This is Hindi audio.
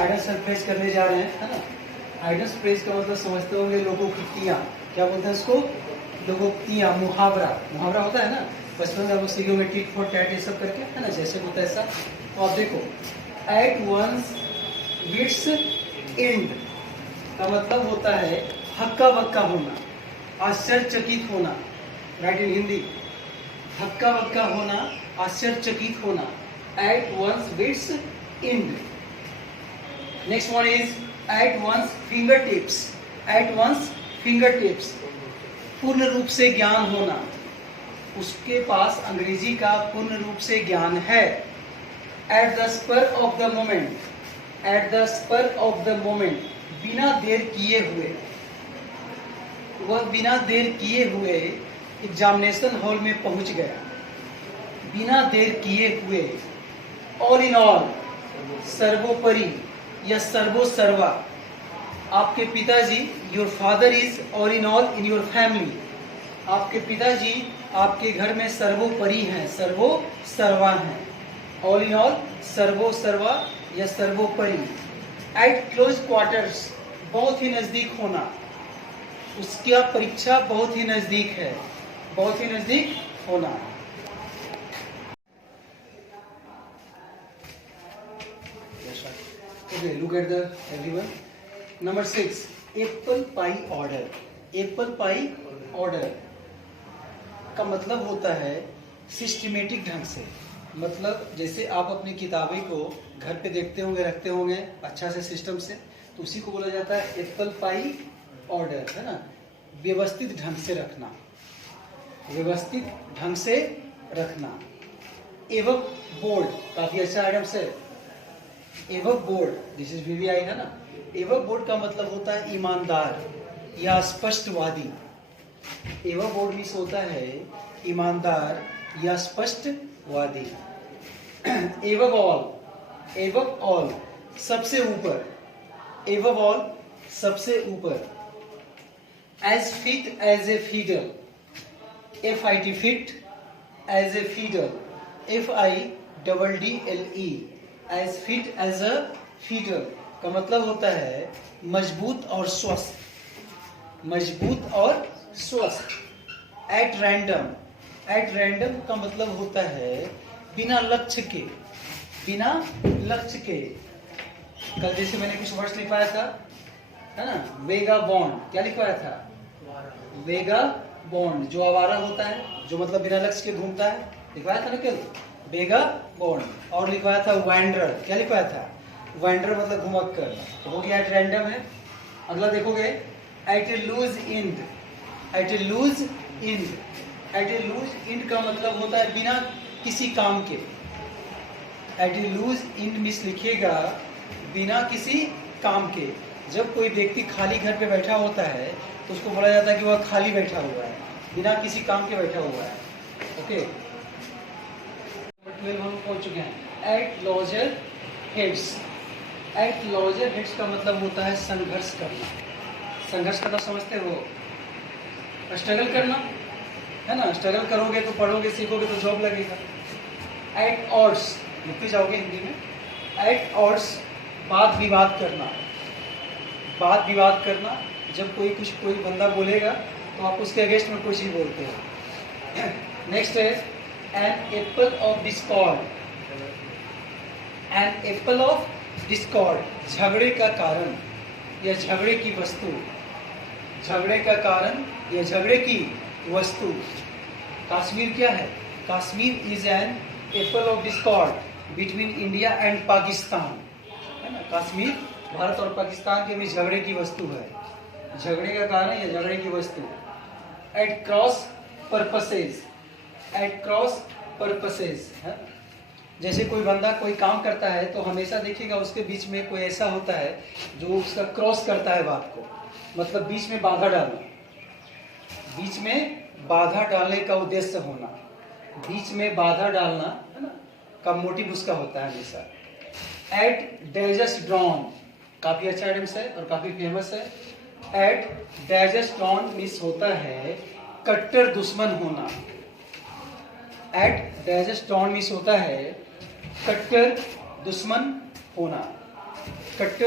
आइडल सरफेस करने जा रहे हैं, है ना। आइडल सरफेस का मतलब समझते होंगे लोकोक्तियाँ, क्या बोलते हैं इसको, लोकोक्तियाँ, मुहावरा। मुहावरा होता है ना, बचपन में आप सीखे होंगे टिट फॉर टैट ये सब करके, है ना, जैसे होता है ऐसा। तो आप देखो, एट वंस विट्स एंड का मतलब होता है हक्का बक्का होना, आश्चर्यचकित होना, राइट इन हिंदी, हक्का बक्का होना, आश्चर्यचकित होना, at one's wits end. Next one is at one's fingertips, at one's fingertips, पूर्ण रूप से ज्ञान होना, उसके पास अंग्रेजी का पूर्ण रूप से ज्ञान है। At the spur of the moment, at the spur of the moment, बिना देर किए हुए, वह बिना देर किए हुए एग्जामिनेशन हॉल में पहुंच गया, बिना देर किए हुए। ऑल इन ऑल, सर्वोपरि या सर्वो सर्वा, आपके पिताजी, your father is all in all in your family, आपके पिताजी आपके घर में सर्वोपरि हैं, सर्वो सर्वा हैं। ऑल इन ऑल, सर्वो सर्वा या सर्वोपरि। एट क्लोज क्वार्टर्स, बहुत ही नजदीक होना, उसका परीक्षा बहुत ही नजदीक है, बहुत ही नजदीक होना। Okay, look at the everyone. Number 6, apple pie order. Apple pie order का मतलब होता है सिस्टमेटिक ढंग से, मतलब जैसे आप अपनी किताबें को घर पे देखते होंगे, रखते होंगे अच्छा से सिस्टम से, तो उसी को बोला जाता है एप्पल पाई ऑर्डर, है ना। व्यवस्थित ढंग से रखना, व्यवस्थित ढंग से रखना। एवं बोर्ड काफी अच्छा आइटम है। एवं बोर्ड, दिस इज VVI, है ना। एवं बोर्ड का मतलब होता है ईमानदार या स्पष्टवादी। एवं बोर्ड मीन्स होता है ईमानदार या स्पष्टवादी। एवं ऑल, एवं ऑल, सबसे ऊपर, एवं ऑल, सबसे ऊपर। As fit as a fiddle, FIT fit, as a fiddle, FIDDLE, as fit as a fiddle का मतलब होता है मजबूत और स्वस्थ, मजबूत और स्वस्थ। एट रैंडम, एट रैंडम का मतलब होता है बिना लक्ष्य के, बिना लक्ष्य के। कल जैसे मैंने कुछ वर्ड्स लिखवाया था, है ना, वेगा बॉन्ड, क्या लिखवाया था, वेगा बॉन्ड, जो आवारा होता है, जो मतलब बिना लक्ष्य के घूमता है, लिखवाया था ना कल, वेगा बॉन्ड। और लिखवाया था वैंडरर, क्या लिखवाया था, वैंडरर मतलब घुमक्कर, तो हो गया एट रैंडम है। अगला देखोगे, at a loose end, at a loose end, at a loose end का मतलब होता है बिना किसी काम के। At a loose end miss लिखिएगा बिना किसी काम के। जब कोई व्यक्ति खाली घर पे बैठा होता है तो उसको बोला जाता है कि वह खाली बैठा हुआ है, बिना किसी काम के बैठा हुआ है। ओके, 12 हम पहुंच चुके हैं। At loggerheads, at loggerheads का मतलब होता है संघर्ष करना। संघर्ष करना समझते हो, स्ट्रगल करना, है ना। स्ट्रगल करोगे तो पढ़ोगे, सीखोगे तो जॉब लगेगा। एट ऑड्स, लिखते जाओगे हिंदी में। एट ऑड्स, वाद विवाद करना, वाद विवाद करना। जब कोई बंदा बोलेगा तो आप उसके अगेंस्ट में कोई चीज बोलते हो। नेक्स्ट है an apple of discord, an apple of discord, झगड़े का कारण या झगड़े की वस्तु, झगड़े का कारण या झगड़े की वस्तु। कश्मीर क्या है, Kashmir is an apple of Discord between India and Pakistan, है ना। कश्मीर भारत और पाकिस्तान के बीच झगड़े की वस्तु है, झगड़े का कारण या झगड़े की वस्तु। At cross purposes, at cross purposes, है। जैसे कोई बंदा कोई काम करता है तो हमेशा देखिएगा उसके बीच में कोई ऐसा होता है जो उसका क्रॉस करता है बात को, मतलब बीच में बाधा डालना, बीच में बाधा डालने का उद्देश्य होना, बीच में बाधा डालना, है ना, का मोटिव उसका होता है हमेशा। एट डाइजेस्ट ड्रॉन, काफी अच्छा आइटम्स है और काफी फेमस है। एट डाइजेस्ट ड्रॉन मीन्स होता है कट्टर दुश्मन होना। एट डाइजेस्ट मीन्स होता है कट्टर दुश्मन होना। कट्टे